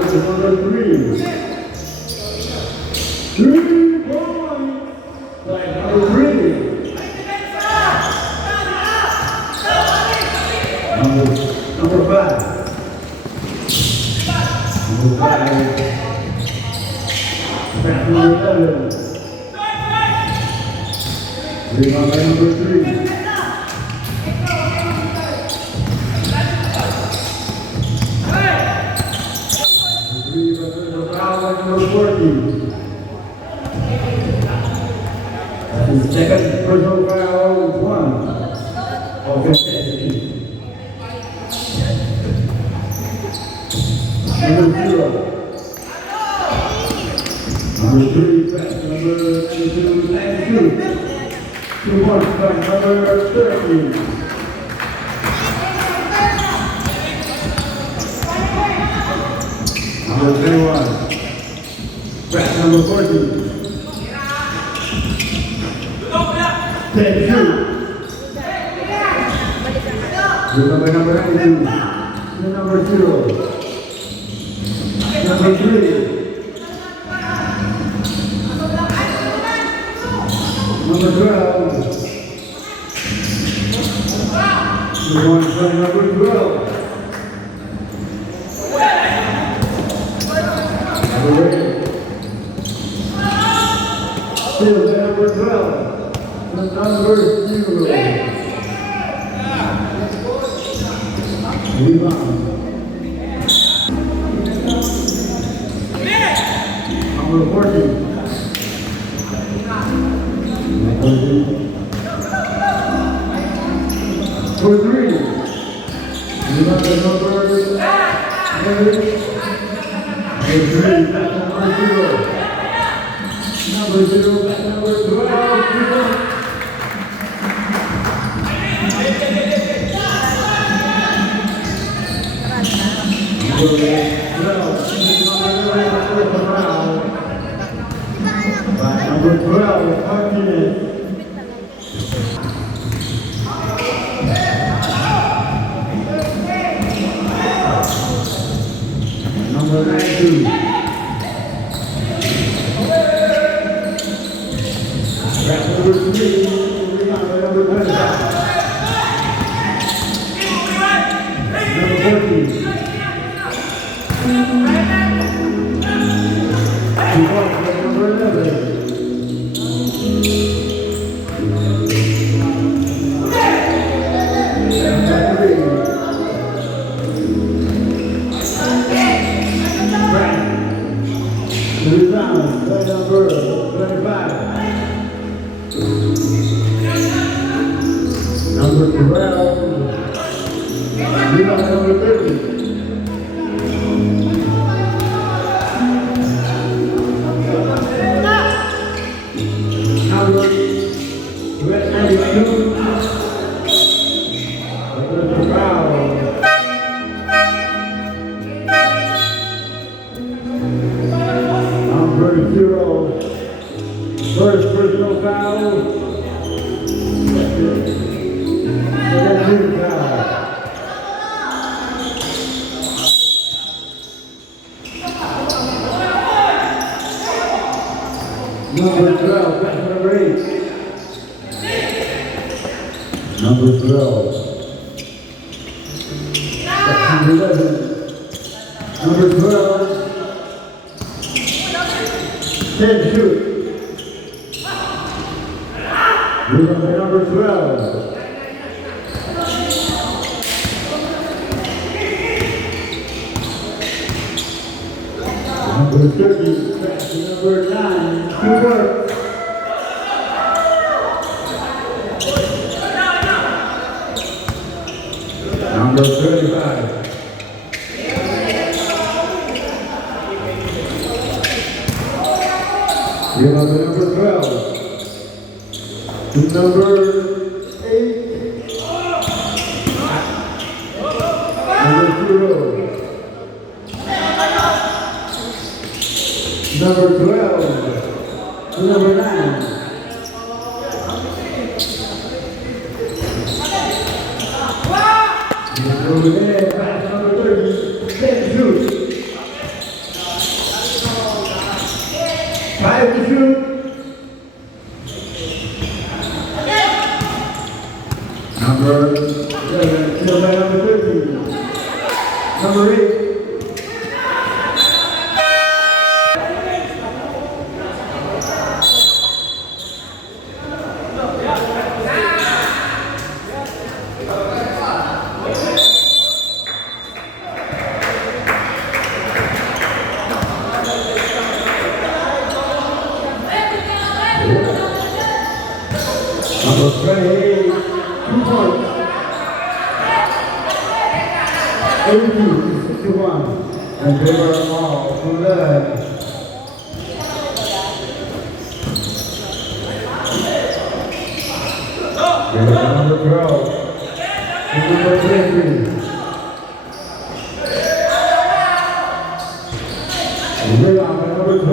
number 3. 3 points by number 3. Number 5. Number 5. Back number 11. Rebound by number 3. Number 14. His second personal foul, 1. Offensive. Number 0. Number 3, pass number 22, 92. 2 points by number 13. Number 21. Pass number 14. 10-2. Number 92. Number 0. Number 3. Number 12. We're going to play number 12. Still number 12. The number 0. Rebound. Number 14. For 3. Number 3. Number 0, back number 12. Number 12, Martinez. Number 19. Number 3, number 25. Number 14. Number 11. Rebound by number 25. Number 12. Rebound number 30. Number 92. Number 0. First personal foul. Second foul. Number 12, pass number 8. Number 12. Pass number 11. Number 12. 10-2. Rebound by number 12. Number 30, pass to number 9. Good work. Number 35. Rebound by number 12. Number 8. Number 0. Number 12. Number 9. Over there, pass number 30. 10-2. Time to shoot. Number 7, killed by number 13. Number 8. Number 28, 2 points. 82-61. And they were all to lead. Number 12. Number 23. Rebound by number 12.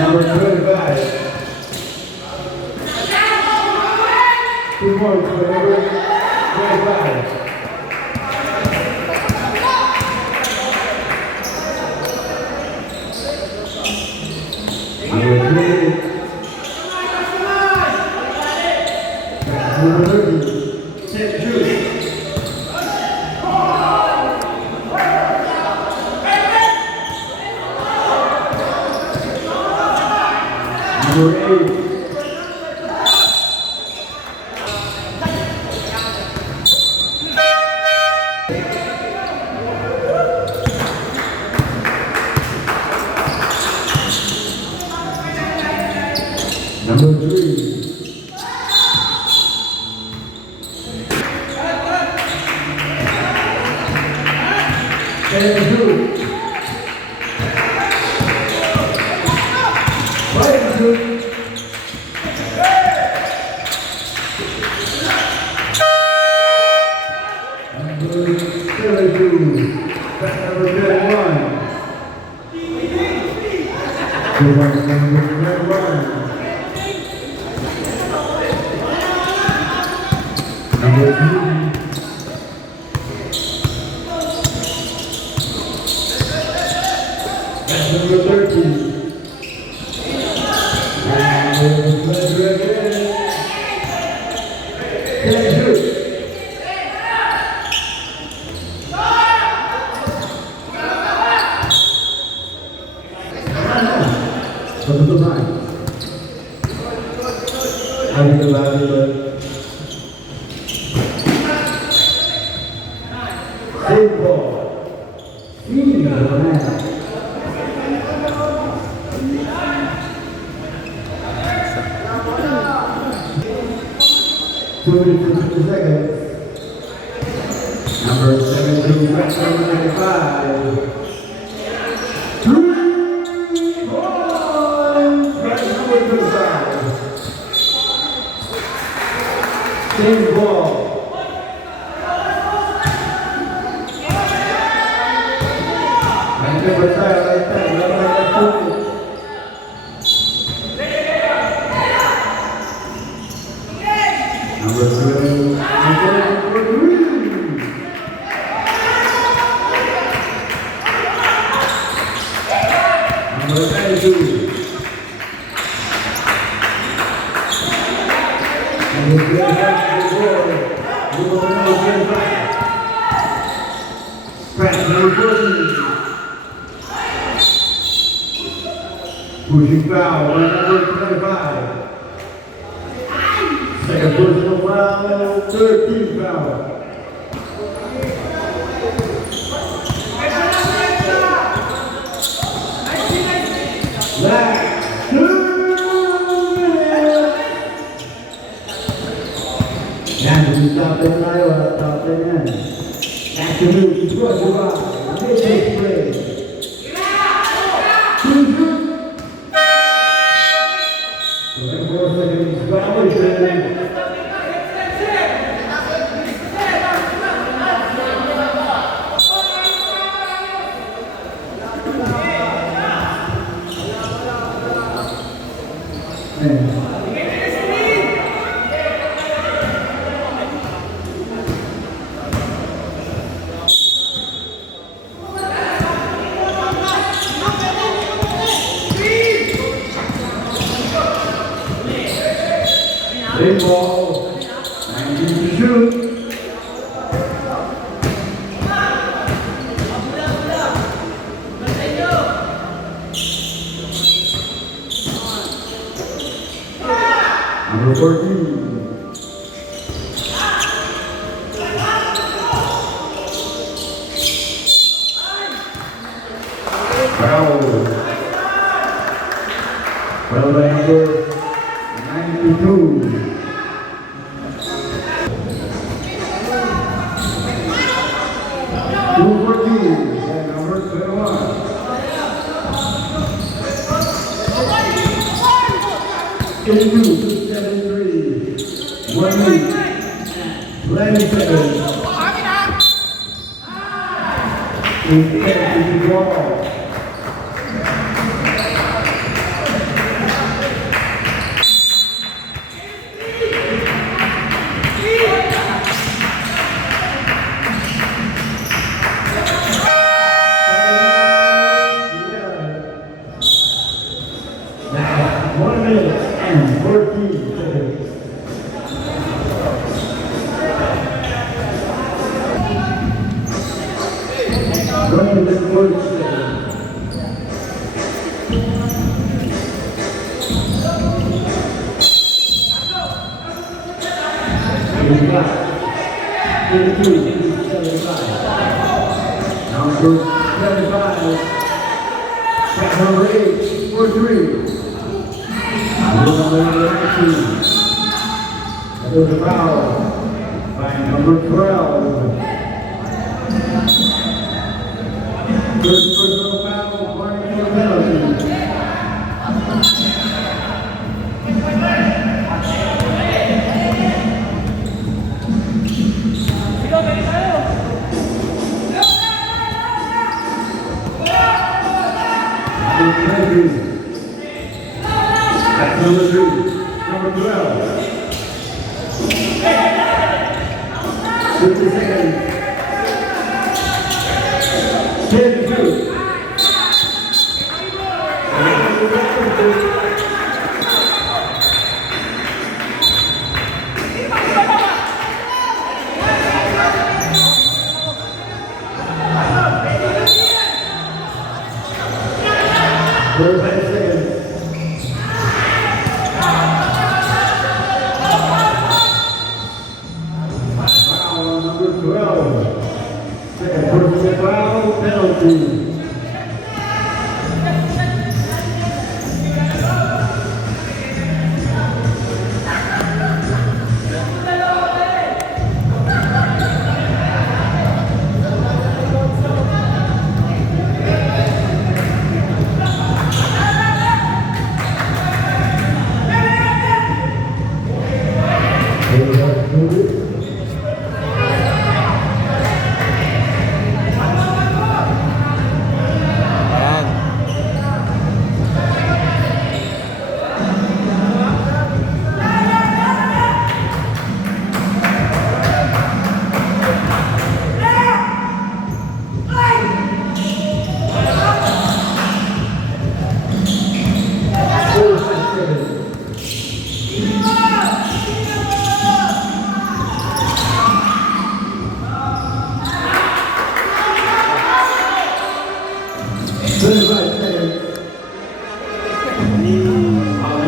Number 25. 2 points for number 25. Number 3. Number 30. St. Jude. Number 8. Number 3. And 2. Right, 2. Number 32. Back number 31. Number 31. Number 2. That's number 13. And let's do it again. 22. What's the time? I think about it. Save ball. Easy for the man. 2 seconds. Number 17, number 95. 3 points. Right number 25. Save ball. Number 5, right there, number 2. Number 2, number 3. Number 92. Number 25. Press number 14. Pushing foul, right number 25. Second personal foul, 13 foul. Last 2 minutes. And we stop in Iowa, stop in. Afternoon, brought you by Matrix Play. 4 seconds, violation. Play ball. 19 to shoot. Number 14. Foul. Foul by number 92. Two for two, by number 21. 82-73. 1 minute. 20 seconds. It's ball. Now, 1 minute and 14 seconds. One minute, 40 seconds. Number 75. Shot number 8 for 3. Number 19. That was a foul by number 12. First personal foul, warning for penalty. That's number 3. Number 12. 50 seconds. 10 to 2. Foul number 12. Second personal foul, penalty.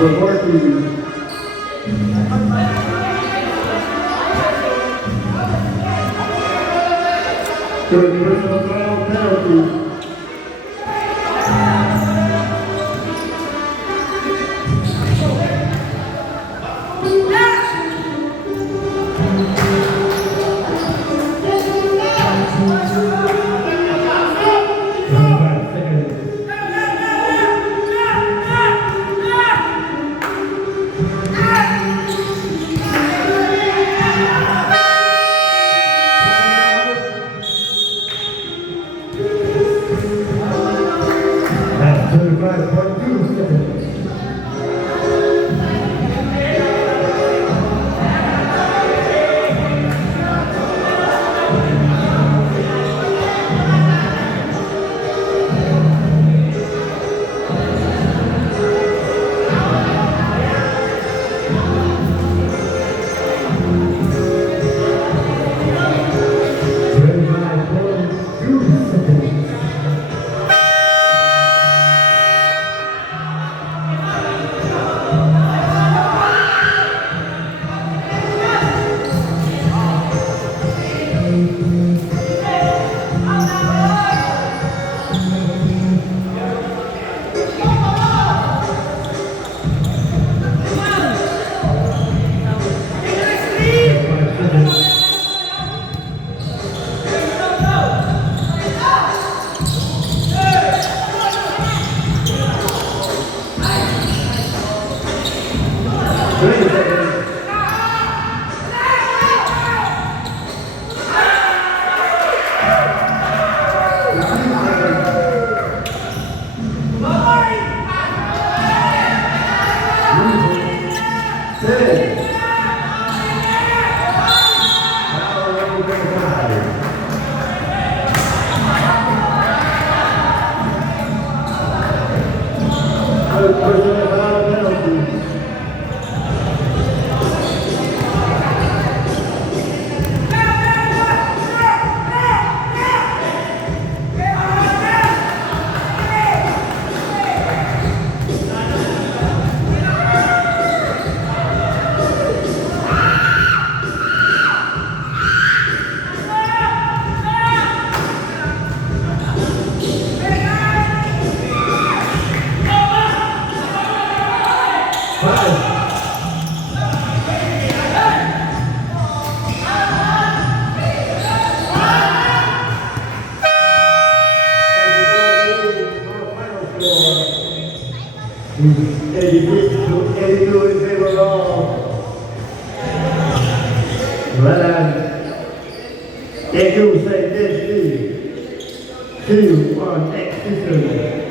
Number 14. Third personal foul, penalty. 86 to 82 in favor of Whelan. Edu St. 2-1 execution.